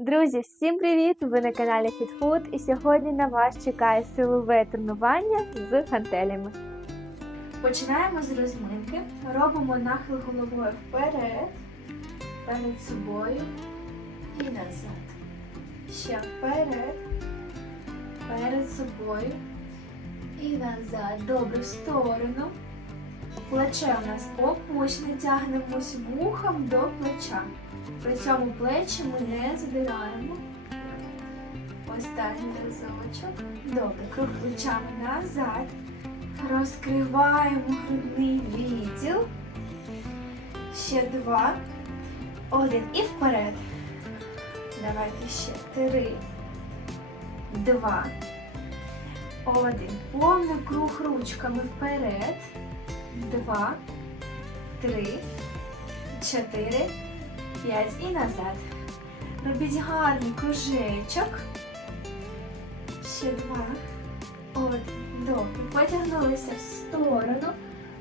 Друзі, всім привіт! Ви на каналі FitFood і сьогодні на вас чекає силове тренування з гантелями. Починаємо з розминки. Робимо нахил головою вперед, перед собою і назад. Ще вперед, перед собою і назад. Добре, в сторону. Плече у нас опущене, тягнемось вухом до плеча. При цьому плечі ми не задираємо. Останній разочок. Добре, круг плечами назад. Розкриваємо грудний відділ. Ще два. Один. І вперед. Давайте ще три. Два. Один. Повний круг ручками вперед. Два. Три. Чотири. П'ять. І назад. Робіть гарний кружечок. Ще два. Один. Добре. Потягнулися в сторону.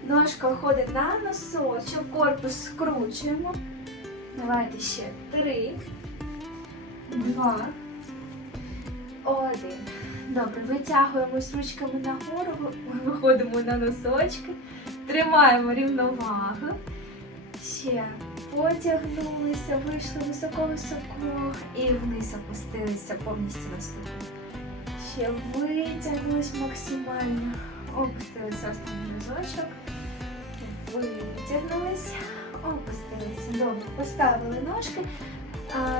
Ножка ходить на носочок, корпус скручуємо. Давайте ще три, два, один. Добре, витягуємось ручками нагору, виходимо на носочки, тримаємо рівновагу. Ще потягнулися, вийшли високо-високо і вниз опустилися повністю на стопу. Ще витягнулись максимально. Опустилися останній разочок. Витягнулись, опустилися. Добре, поставили ножки.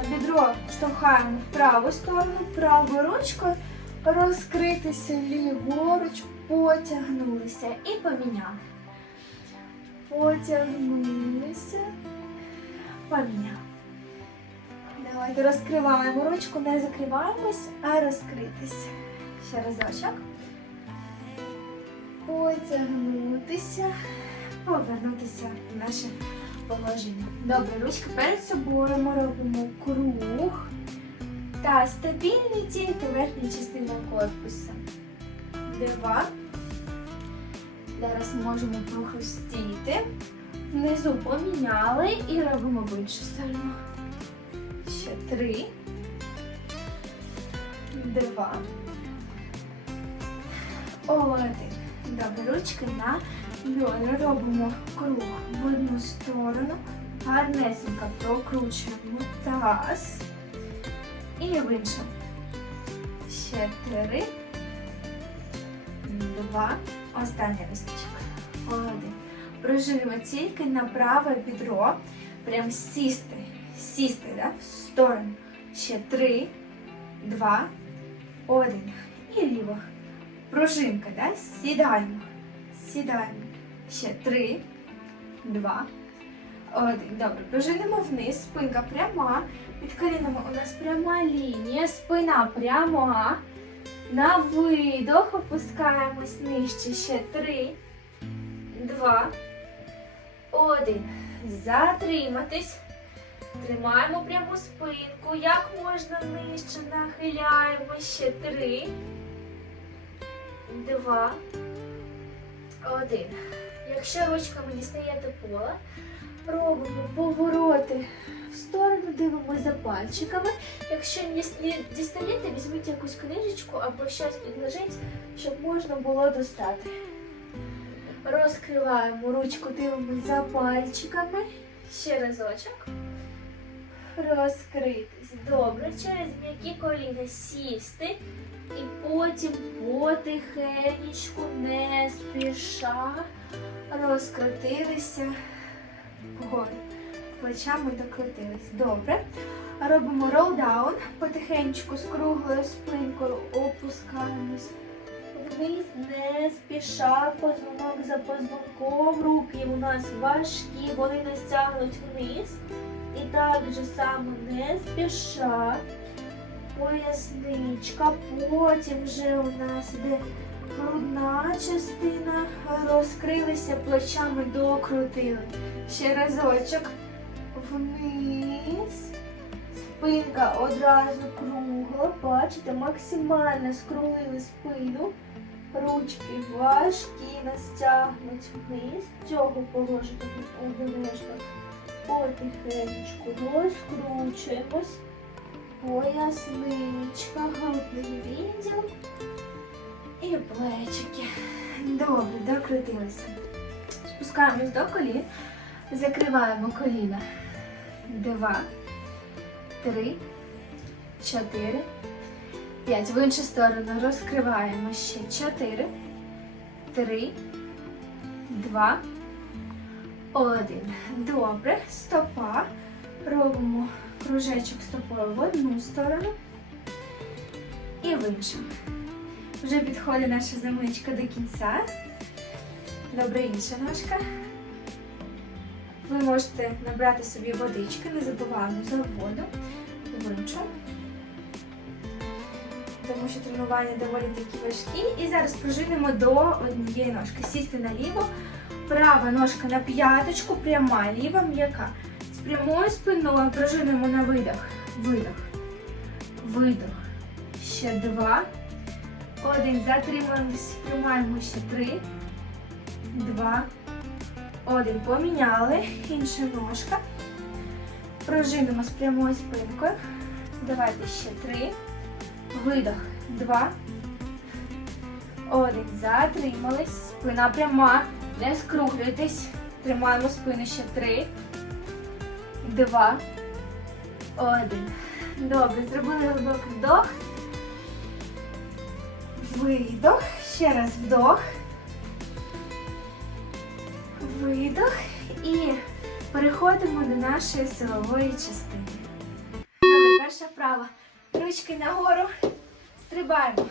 Бідро штовхаємо в праву сторону, правою ручкою. Розкритися ліворуч, потягнулися і поміняли. Потягнулися, поміняли. Давайте розкриваємо ручку, не закриваємось, а розкритися. Ще разочок. Потягнутися, повернутися в наше положення. Добре, ручки перед собою ми робимо круг та стабільні тільки верхня частина корпуса. Два. Зараз можемо прохрустіти. Внизу поміняли і робимо в іншу сторону. Ще три. Два. Один. Добре, ручки на бедра робимо круг в одну сторону. Гарнесенько прокручуємо таз. І в іншу. Ще три. Два. Останній листочок. Один. Пружинимо тільки на праве бідро. Прям сісти. Сісти, да? В сторону. Ще три, два, один. І ліво. Пружинка, да? Сідаємо. Сідаємо. Ще три, два, один. Добре, пружинимо вниз, спинка пряма. Під колінами у нас пряма лінія, спина пряма. На видох опускаємось нижче. Ще три, два, один. Затриматись. Тримаємо пряму спинку. Як можна нижче нахиляємо. Ще три, два, один. Якщо ручками дістаєте пола, робимо повороти в сторону, дивимося за пальчиками. Якщо не дістаєте, візьміть якусь книжечку або щось підложіть, щоб можна було достати. Розкриваємо ручку, дивимося за пальчиками. Ще разочок. Розкритись. Добре. Через м'які коліна сісти. І потім потихенечку, не спіша, розкрутилися вгору. Плечами докрутились. Добре. Робимо ролдаун. Потихеньку з круглою спинкою опускаємось вниз, не спіша, позвонок за позвонком. Руки у нас важкі, вони не стягнуть вниз. І так же само не спіша. Поясничка, потім вже у нас іде грудна частина, розкрилися плечами, докрутили. Ще разочок вниз. Спинка одразу кругла. Бачите, максимально скруглили спину. Ручки важкі, нас тягнуть вниз. Цього положення обережно. Потихенечку розкручуємось. поясничка, грудний відділ і плечики. Добре, докрутилися. Спускаємось до колін, закриваємо коліна. Два, три, чотири, п'ять. В іншу сторону розкриваємо ще чотири, три, два, один. Добре, стопа. Робимо кружечок стопою в одну сторону і в іншу. Вже підходить наша замичка до кінця. Добре, інша ножка. Ви можете набрати собі водички, не забуваємо за воду в іншу. Тому що тренування доволі такі важкі. І зараз пружинимо до однієї ножки. Сісти наліво, права ножка на п'яточку, пряма, ліва м'яка. З прямою спиною пружинимо на видох. Видох. Видох. Ще два. Один. Затримуємось. Тримаємо ще три. Два. Один. Поміняли. Інша ножка. Пружинимо з прямою спинкою. Давайте ще три. Видох. Два. Один. Затримались. Спина пряма. Не скруглюйтесь. Тримаємо спину ще три. Два. Один. Добре. Зробили глибокий вдох. Видох. Ще раз вдох. Видох. І переходимо до нашої силової частини. Перша вправа. Ручки нагору. Стрибаємо.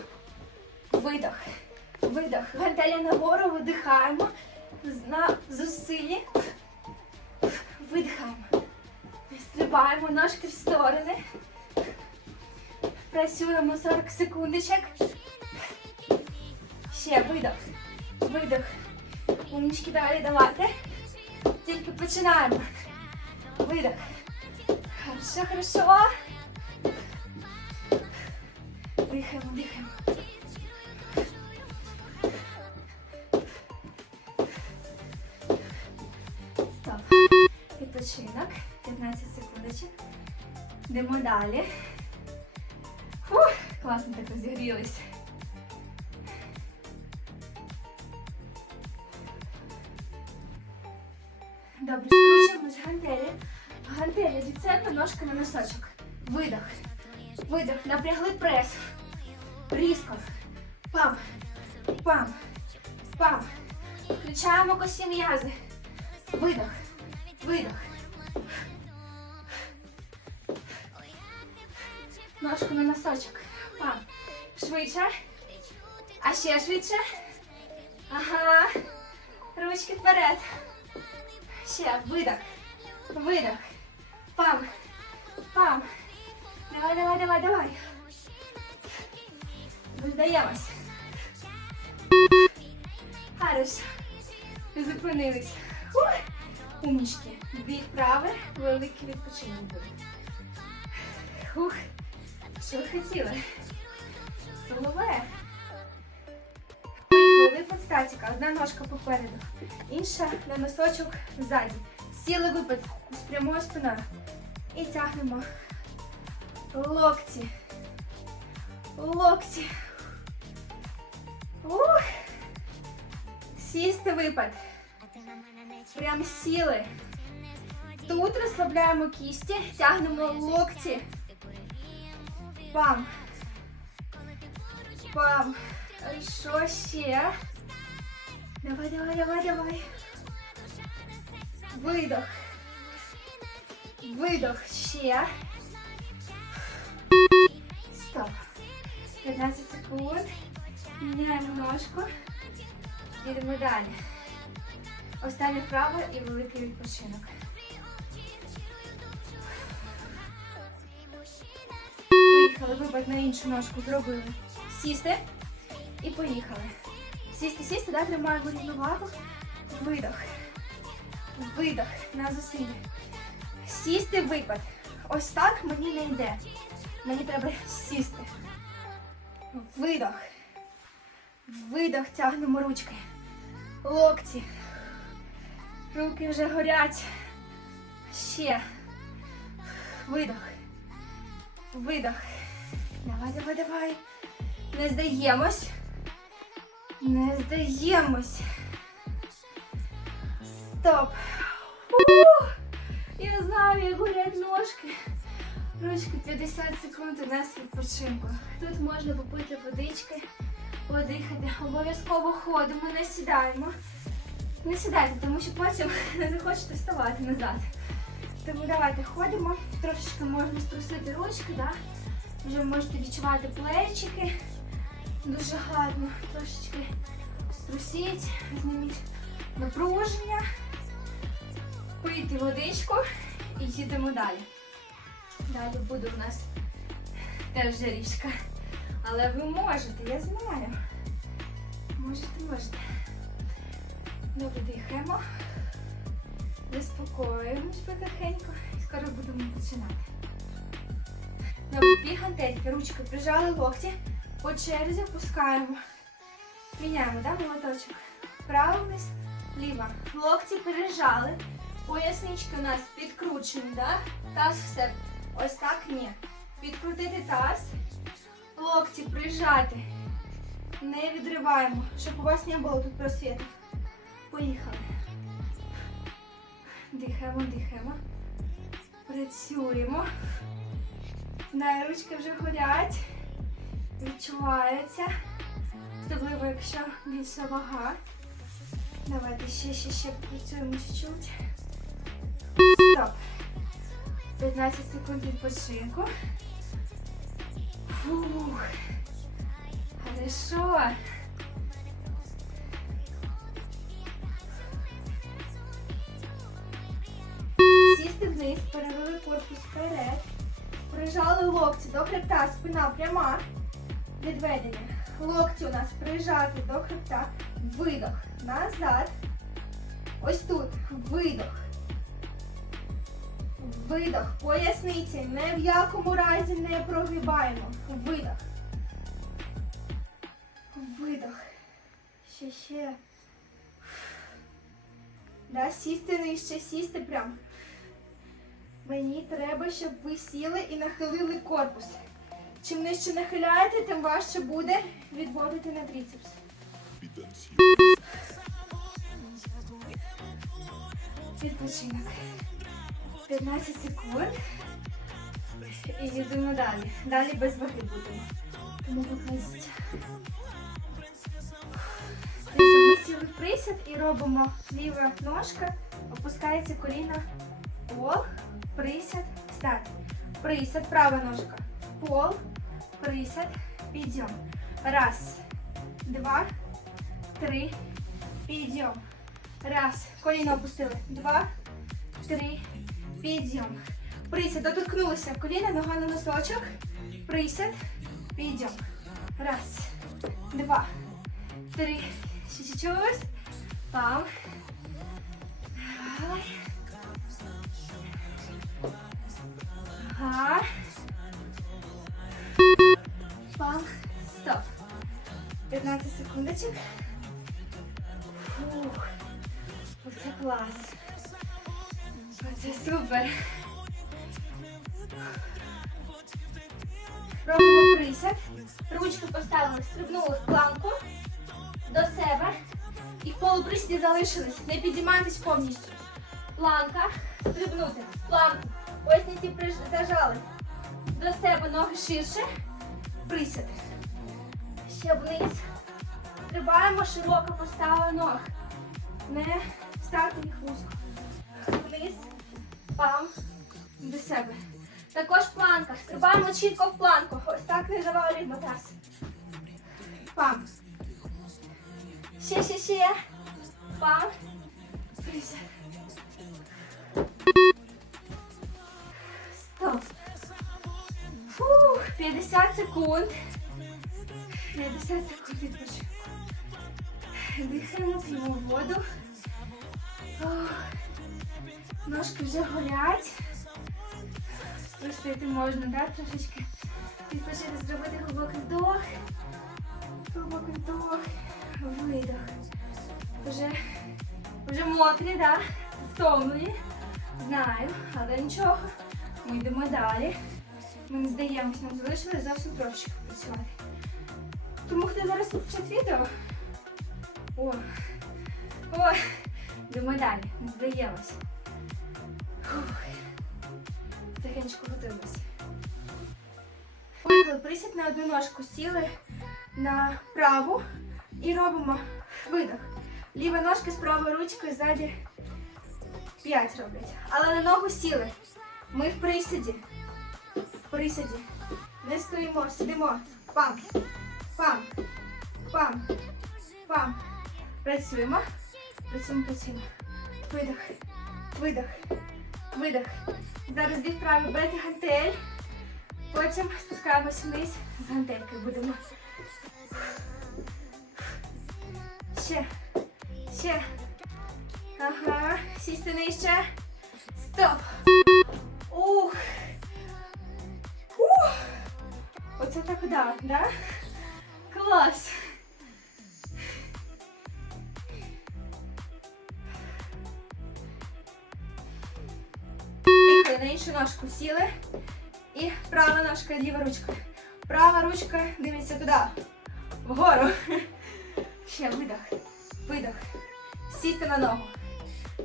Видох. Видох. Гантеля нагору, видихаємо. На зусиллі. Видихаємо. Стрибаємо ножки в сторони. Працюємо 40 секундочок. Ще видох. Видох. Умнички далі давайте. Тільки починаємо. Видох. Хорошо, хорошо. Дихаємо, дихаємо. Стоп. Відпочинок. 15 секундочок. Йдемо далі. Фух, класно так розігрілись. Добре, скручуємо з гантелі. Гантелі себе ножка на носочок. Видох. Видох. Напрягли прес. Різко. Пам. Пам. Пам. Включаємо косі м'язи. Видох. Видох. Ножку на носочок. Пам. Швидше. А ще швидше. Ага. Ручки вперед. Ще видох. Видох. Пам. Пам. Давай, давай, давай, давай. Роздаємось. Хорошо. Зупинились. Фух. Умнічки. Дві вправи, великий відпочинок буде. Хух. Що хотіли? Солове. Випад статіка. Одна ножка попереду. Інша на носочок ззаді. Сіли випад з прямою спиною. І тягнемо локті. Локті. Ух. Сісти випад. Прям сіли. Тут розслабляємо кісті, тягнемо локті. Пам. Пам. Що ще? Давай, давай, давай, давай. Видох. Видох ще. Стоп. 15 секунд. Міняємо ножку. Йдемо далі. Остання вправа і великий відпочинок. Поїхали, випад на іншу ножку зробили. Сісти і поїхали. Сісти, сісти, да, тримаємо рівновагу. Видох. Видох на зусилля. Сісти випад. Ось так мені не йде. Мені треба сісти. Видох. Видох, тягнемо ручки. Локті. Руки вже горять. Ще. Видох. Видох. Давай, давай, давай. Не здаємось. Не здаємось. Стоп. Фух. Я знаю, як гулять ножки. Ручки 50 секунд у нас відпочинку. Тут можна попити водички, подихати. Обов'язково ходимо, не сідаємо. Не сідайте, тому що потім не захочете вставати назад. Тому давайте ходимо, трошечки можна струсити ручки, да? вже можете відчувати плечики. Дуже гарно. Трошечки струсіть, зніміть напруження, пийте водичку і їдемо далі. Далі буде у нас теж жарішка. Але ви можете, я знаю. Можете, можете. Добре, дихаємо. Заспокоюємось потихеньку і скоро будемо починати. Добре, дві ручки прижали локті. По черзі опускаємо. Міняємо, да, молоточок? Право вниз, ліва. Локті пережали. Пояснички у нас підкручені, да? Таз все. Ось так ні. Підкрутити таз. Локті прижати. Не відриваємо, щоб у вас не було тут просвітів. Поїхали. Дихаємо, дихаємо. Працюємо. Знаю, ручки вже горять. Відчуваються. Особливо, якщо більша вага. Давайте ще, ще, ще працюємо чуть-чуть. Стоп. 15 секунд відпочинку. Фух. Хорошо. Сісти вниз, перевели корпус вперед. Прижали локті до хребта, спина пряма. Відведення. Локті у нас прижати до хребта. Видох. Назад. Ось тут. Видох. Видох. Поясниці. Не в якому разі не прогибаємо. Видох. Видох. Ще, ще. Да, сісти нижче, сісти прям. Мені треба, щоб ви сіли і нахилили корпус. Чим нижче нахиляєте, тим важче буде відводити на трицепс. Відпочинок. 15 секунд. І йдемо далі. Далі без ваги будемо. Тому Ми сіли присід і робимо ліва ножка, опускається коліно, пол, присід, старт. Присід, права ножка, пол, присід, підйом. Раз, два, три, підйом. Раз, коліно опустили. Два, три, підйом. Присід, доторкнулися. Коліна, нога на носочок. Присід, підйом. Раз, два, три. Ще чуть-чуть. Давай. Ага. Пам. Стоп. 15 секундочок. Фух. Оце клас. Оце супер. Робимо присяд. Ручки поставили, стрибнули в планку до себе. І в полуприсіді залишились. Не підіймайтесь повністю. Планка. Стрибнути. Планку. Поясниці зажали. До себе ноги ширше. Присід. Ще вниз. Стрибаємо широко постава ног. Не ставте їх вузько. Вниз. Пам. До себе. Також планка. Стрибаємо чітко в планку. Ось так не завалюємо таз. Пам. Ще, ще, ще. Пам. Присядь. Стоп. Фух, 50 секунд. 50 секунд відпочинку. Дихаємо, п'ємо воду. Ох. Ножки вже горять. Струсити можна, да, трошечки. Відпочити, зробити глибокий вдох. Глибокий вдох. Видох. Вже, вже мокрі, да? Втомлені. Знаю, але нічого. Ми йдемо далі. Ми не здаємось, нам залишилось зовсім трошечки працювати. Тому хто зараз включить відео. О, о, йдемо далі, не здаємось. Тихенько готуємося. Присід на одну ножку, сіли на праву і робимо видох. Ліва ножка з правою ручкою ззаді 5 роблять. Але на ногу сіли. Ми в присіді. В присіді. Не стоїмо, сидимо. Пам. Пам. Пам. Пам. Працюємо. Працюємо, працюємо. Видох. Видох. Видох. Зараз дві вправи гантель. Потім спускаємось вниз з гантелькою. Будемо. Ще. Ще. Ага. Сісти нижче. Стоп. Ух. Ух. Оце так да, да? Клас. Поїхали на іншу ножку сіли. І права ножка, ліва ручка. Права ручка дивиться туди. Вгору. Ще видох. Видох. Сісти на ногу.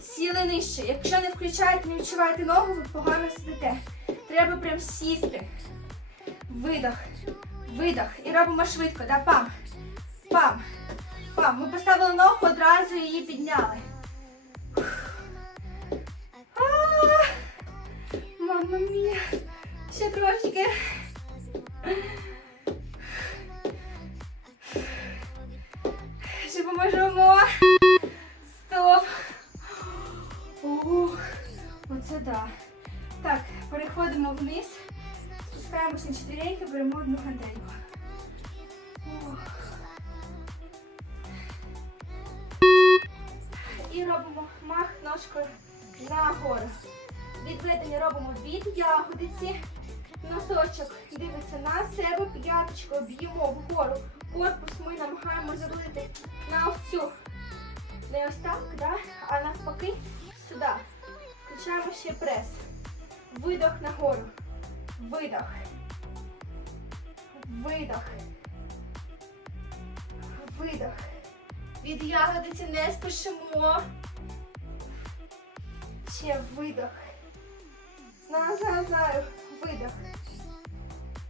Сіли нижче. Якщо не включаєте, не відчуваєте ногу, ви погано сидите. Треба прям сісти. Видох. Видох. І робимо швидко. Да? Пам. Пам. Пам. Ми поставили ногу, одразу її підняли. Мама мія. Ще трошки. Ще поможемо. Стоп. Ух, оце да. Так, переходимо вниз. Спускаємося на чотирейки, беремо одну гантельку. І робимо мах ножкою нагору. Відведення робимо від ягодиці. Носочок дивиться на себе, п'яточку б'ємо вгору. Корпус ми намагаємося зробити на ось цю. Не ось так, да? а навпаки сюди. Включаємо ще прес. Видох нагору. Видох. Видох. Видох. Від ягодиці не спішимо. Ще видох. Знаю, знаю. Видох.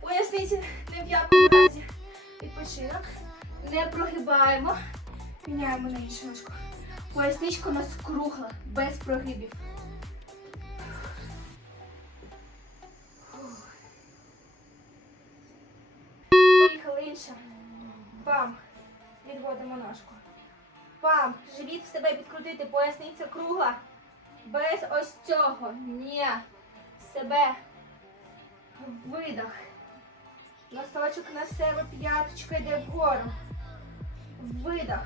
Поясниці не в якому разі. Відпочинок. Не прогибаємо. Міняємо на іншу ножку. Поясничка у нас кругла, без прогибів. Поїхали інша. Бам. Відводимо ножку. Бам. Живіт в себе підкрутити. Поясниця кругла. Без ось цього. Ні. Себе. Видох. Носочок на себе, п'яточка йде вгору. Видох.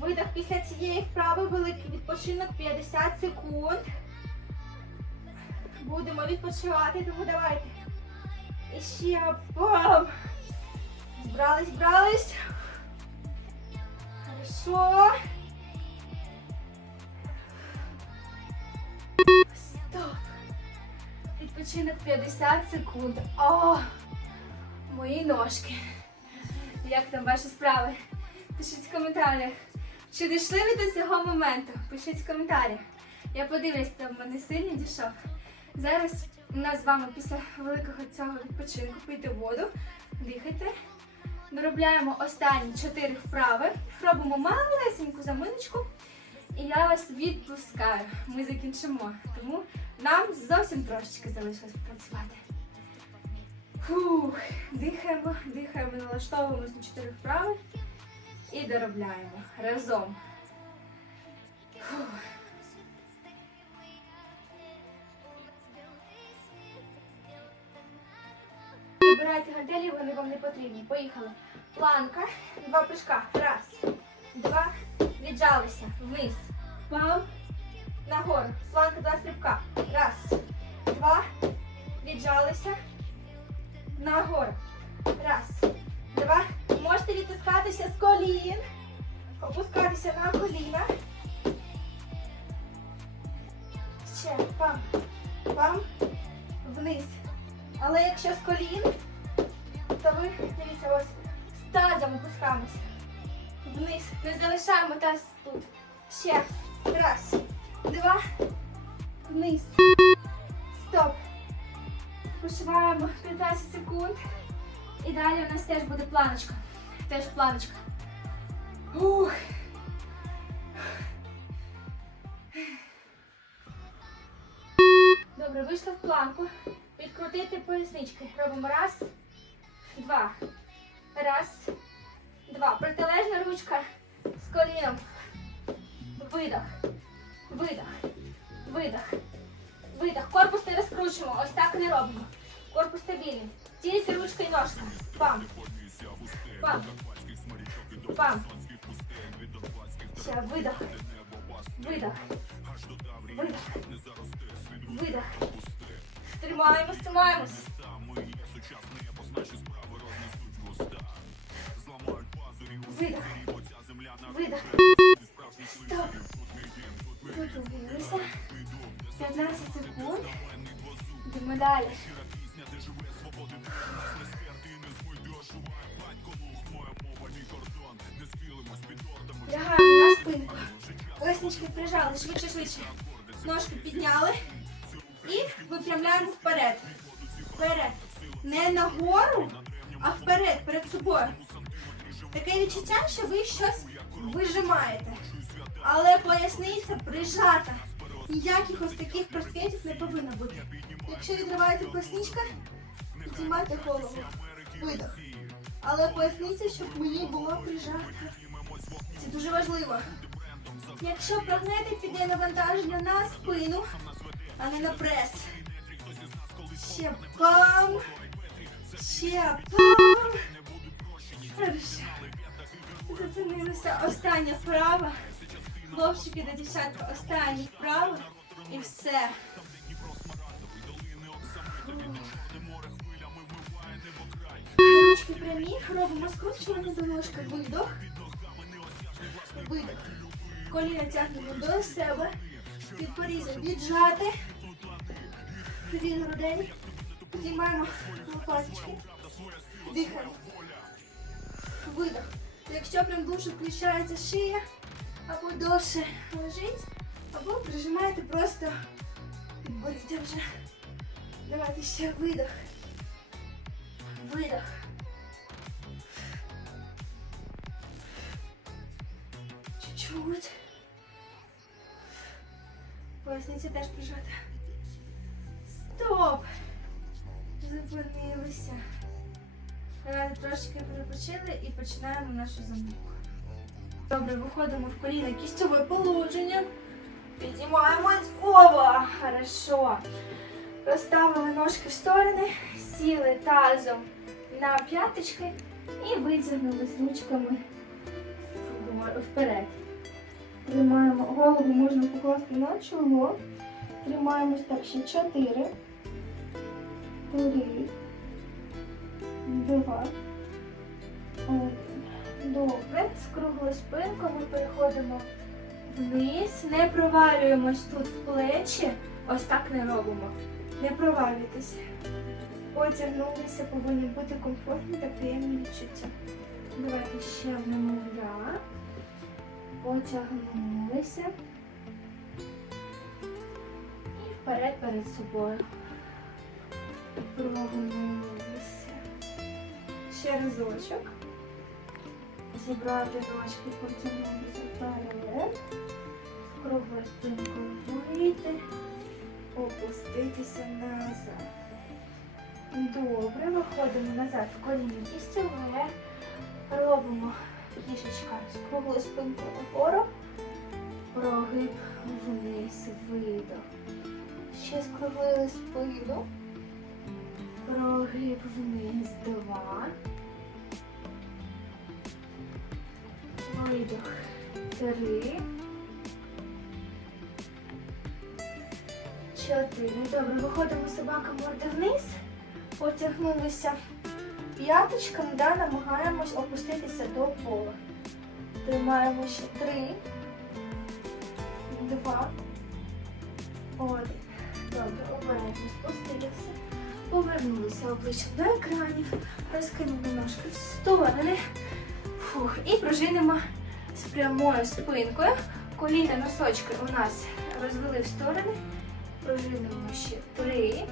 Видох після цієї вправи великий відпочинок 50 секунд. Будемо відпочивати, тому давайте. І ще бам! Збрались, збрались. Хорошо. Відпочинок 50 секунд. О, мої ножки. Як там ваші справи? Пишіть в коментарях. Чи дійшли ви до цього моменту? Пишіть в коментарях. Я подивлюсь, хто в мене сильно дійшов. Зараз у нас з вами після великого цього відпочинку пийте воду, дихайте. Доробляємо останні 4 вправи. Робимо малесеньку заминочку. І я вас відпускаю. Ми закінчимо. Тому нам зовсім трошечки залишилось працювати. Фух, дихаємо, дихаємо, налаштовуємось на 4 вправи і доробляємо разом. Фух. Вибирайте гантелі, вони вам не потрібні. Поїхали. Планка, два прыжка. Раз, два, віджалися, вниз. Пам, нагору. Планка, два стрибка. Раз, два, віджалися, нагору. Раз, два. Можете відтискатися з колін. Опускатися на коліна. Ще. Пам. Пам. вниз. Але якщо з колін, то ви дивіться, ось з тазом опускаємося. Вниз. Не залишаємо таз тут. Ще. Раз, два, вниз. Стоп. Пошиваємо 15 секунд. І далі у нас теж буде планочка. Теж планочка. Ух. Добре, вийшли в планку. Підкрутити пояснички. Робимо раз, два. Раз, два. Протилежна ручка з коліном. Видох. Видох. Видох. Видох. Корпус не розкручуємо. Ось так не робимо. Корпус стабільний. Тільки ручка і ножка. Пам. Пам. Пам. Ще видох. Видох. Видох. Видох. Тримаємось, тримаємось. Видох. Зупинилися. 15 секунд. Йдемо далі. Лягаємо на спинку. Леснички прижали, швидше, швидше. Ножки підняли. І випрямляємо вперед. Вперед. Не нагору, а вперед, перед собою. Таке відчуття, що ви щось вижимаєте. Але поясниця прижата. Ніяких ось таких просвітів не повинно бути. Якщо відривається поясничка, підіймайте голову. Видох. Але поясниця, щоб мені було прижата. Це дуже важливо. Якщо прогнете, піде навантаження на спину, а не на прес. Ще пам. Ще пам. Хорошо. Зупинилися. Остання вправа. Хлопчики та дівчатка, останній вправо. І все. Ручки прямі, робимо скручування до ножки. Видох. Видох. Коліна тягнемо до себе. Під порізом віджати. Від грудей. Підіймаємо лопаточки. Дихаємо. Видох. Якщо прям дуже включається шия, або довше лежить, або прижимаєте просто підборіддя вже. Давайте ще видох. Видох. Чуть-чуть. Поясниця теж прижата. Стоп! Зупинилися. Давайте трошки перепочили і починаємо нашу замовку. Добре, виходимо в коліно кістьове положення. Підіймаємось. Оба! Хорошо. Розставили ножки в сторони, сіли тазом на п'яточки і витягнули з ручками вперед. Тримаємо голову, можна покласти на чоло. Тримаємось так ще чотири. Три. Два. Один. Добре. З круглою спинкою ми переходимо вниз. Не провалюємось тут в плечі. Ось так не робимо. Не провалюйтесь. Потягнулися, повинні бути комфортні та приємні відчуття. Давайте ще одне мовля. Потягнулися. І вперед перед собою. Прогнулися. Ще разочок. Зібрати ножки, потягнутися вперед. Спинкою вийти. Опуститися назад. Добре, виходимо назад в коліно кістьове. Робимо кішечка з круглою спинкою вгору. Прогиб вниз, видох. Ще скруглили спину. Прогиб вниз, два. Видох, три. Чотири. Добре, виходимо собака морди вниз. Потягнулися п'яточками, да, намагаємось опуститися до пола. Тримаємо ще три, два, один. Добре, обережно спустилися. Повернулися обличчям до екранів, розкинули ножки в сторони. Фух, і пружинимо з прямою спинкою. Коліна носочки у нас розвели в сторони. Пружинимо ще три,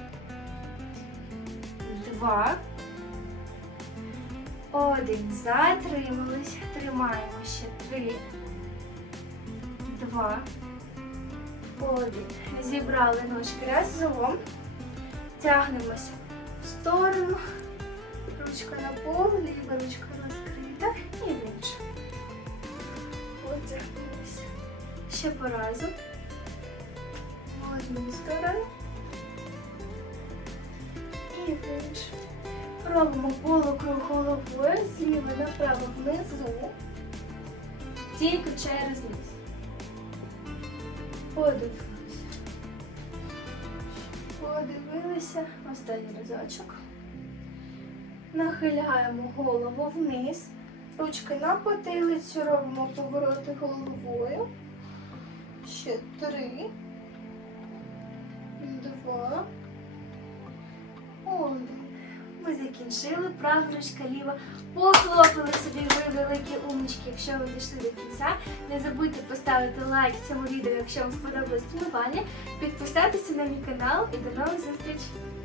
два, один. Затримались. Тримаємо ще три, два, один. Зібрали ножки разом. Тягнемося в сторону. Ручка на пол, ліва ручка Потягнулися. Ще по разу. В одну сторону. І в іншу. Робимо полукруг головою зліва направо внизу. Тільки через низ. Подивилися. Подивилися. Останній разочок. Нахиляємо голову вниз. Ручки на потилицю, робимо повороти головою. Ще три. Два. Один. Ми закінчили. Права ручка ліва. Похлопали собі ви великі умнички, якщо ви дійшли до кінця. Не забудьте поставити лайк цьому відео, якщо вам сподобалось тренування, підписатися на мій канал і до нових зустрічей!